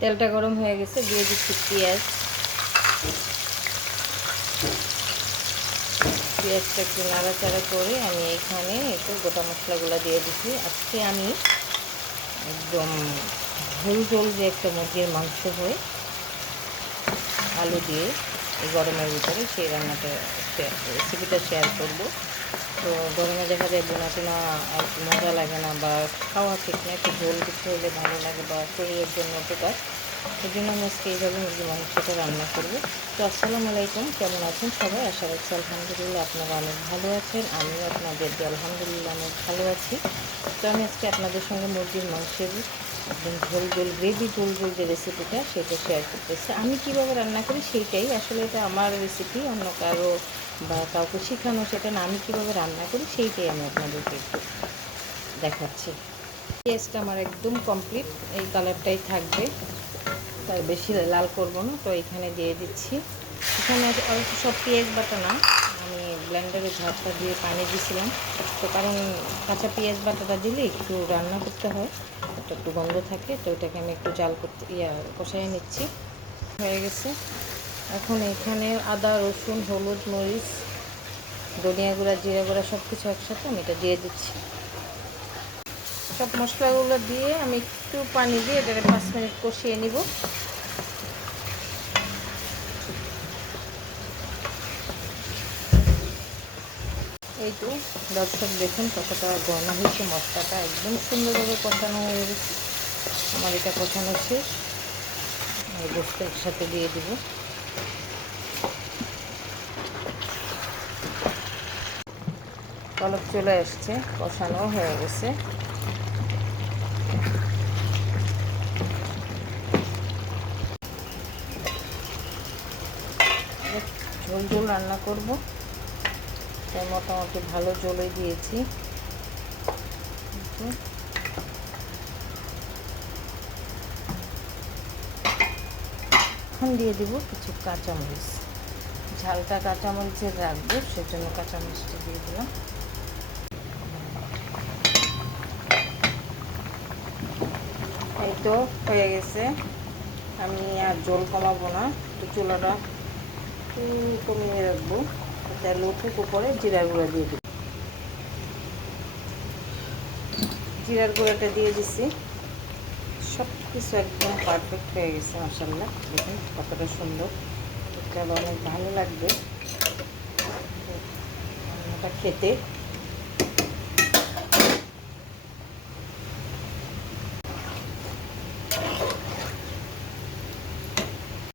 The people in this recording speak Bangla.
তেলটা গরম হয়ে গেছে, দিয়ে দিচ্ছি পেঁয়াজ। পেঁয়াজটা একটু নাড়াচাড়া করে আমি এখানে একটু গোটা মশলাগুলো দিয়ে দিচ্ছি। আজকে আমি একদম ঝোল ঝোল যে একটা মুরগির মাংস হয় আলু দিয়ে এই গরমের ভিতরে, সেই রান্নাটা রেসিপিটা শেয়ার করব। তো গরমে দেখা যায় বোনা টোনা আর কি মজা লাগে না, বা খাওয়া ঠিক না, একটু ঝোল কিছু হলে ভালো লাগে বা শরীরের জন্য উপকার। এই জন্য আমি আজকে এইভাবে মুরগির মাংসটা রান্না করব। তো আসসালামু আলাইকুম, কেমন আছেন সবাই? আশা রাখছি আলহামদুলিল্লাহ আপনারা অনেক ভালো আছেন। আমিও আপনাদের আলহামদুলিল্লাহ অনেক ভালো আছি। তো আমি আজকে আপনাদের সঙ্গে মুরগির মাংসের একদম ঝোল ঝোল গ্রেভি ঝোল ঝোল যে রেসিপিটা সেটা শেয়ার করতেছি। আমি কীভাবে রান্না করি সেইটাই, আসলে এটা আমার রেসিপি, অন্য কারো বা কাউকে শেখানো সেটা না, আমি কীভাবে রান্না করি সেইটাই আমি আপনাদেরকে একটু দেখাচ্ছি। পেঁয়াজটা আমার একদম কমপ্লিট, এই কালারটাই থাকবে, তার বেশি লাল করব না। তো এখানে দিয়ে দিচ্ছি, এখানে অল্প সব পেঁয়াজ বাটা না, আমি ব্লেন্ডারে ঝাঁপটা দিয়ে পানি দিয়েছিলাম। তো কারণ কাঁচা পেঁয়াজ বাটাটা দিলে একটু রান্না করতে হয়, ওটা একটু গন্ধ থাকে, তো ওটাকে আমি একটু জাল করতে কষাই নিচ্ছি। হয়ে গেছে। এখন এখানে আদা রসুন হলুদ মরিচ ধনিয়া গুঁড়া জিরা গুঁড়া সব কিছু একসাথে আমি এটা দিয়ে দিচ্ছি। সব মশলাগুলো দিয়ে আমি একটু পানি দিয়ে এটাকে 5 মিনিট কষিয়ে নিব। এই তো দর্শক দেখুন কতটা ঘন হয়েছে, মশলাটা একদম সুন্দরভাবে কষানো হয়ে গেছে। আমার এটা কষানো শেষ, এই গোশটা একসাথে দিয়ে দিব। পলক চলে আসছে, কষানো হয়ে গেছে। ঝোল ঝোল রান্না করব, তাই মোটামুটি ভালো ঝোলই দিয়েছি। এখন দিয়ে দিব কিছু কাঁচামরিচ, ঝালটা কাঁচামরিচের রাখবো, সেজন্য কাঁচামরিচটা দিয়ে দিলাম। এই তো হয়ে গেছে। আমি আর ঝোল কমাবো না, একটু চুলাটা একটু কমিয়ে রাখবো, তেল উঠুক, উপরে জিরার গুঁড়া দিয়ে দিব। জিরার গুঁড়াটা দিয়ে দিছি, সব কিছু একদম পারফেক্ট হয়ে গেছে। মাশাআল্লাহ দেখুন কতটা সুন্দর, এটা অনেক ভালো লাগবে রান্নাটা খেতে।